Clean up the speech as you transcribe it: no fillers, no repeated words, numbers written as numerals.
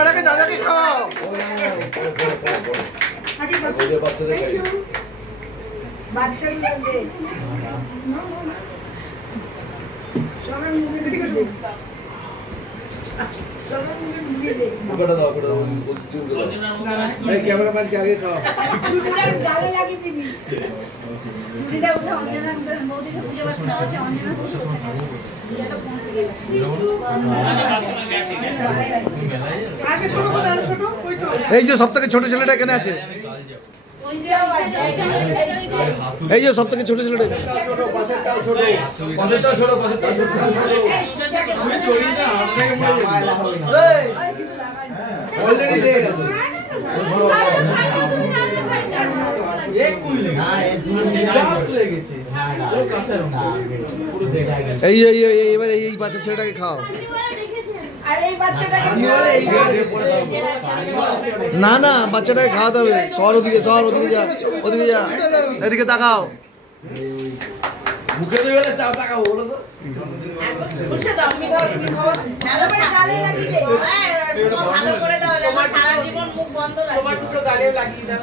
সবার আগে দাদাকে খাওয়াও। कैमरामैन के आगे खाओ। এই যে সবথেকে ছোট ছেলেটা এখানে আছে, এই যে সবথেকে ছোট ছেলেটা এই বাচ্চা ছেলেটাকে খাও। না না বাচ্চাটাকে খাওয়াতে হবে। সর ওদিকে, সর ওদিকে যা, ওদিকে যা, এদিকে তাকাও। মুখে দিয়ে বলে চাও তাকাও বলো তো। বসে দাও, আমি খাও, তুমি খাও। ভালো করে গালে লাগিয়ে দাও। ভালো করে দাও, সারা জীবন মুখ বন্ধ রাখো। সবার দুটো গালেও লাগিয়ে দাও।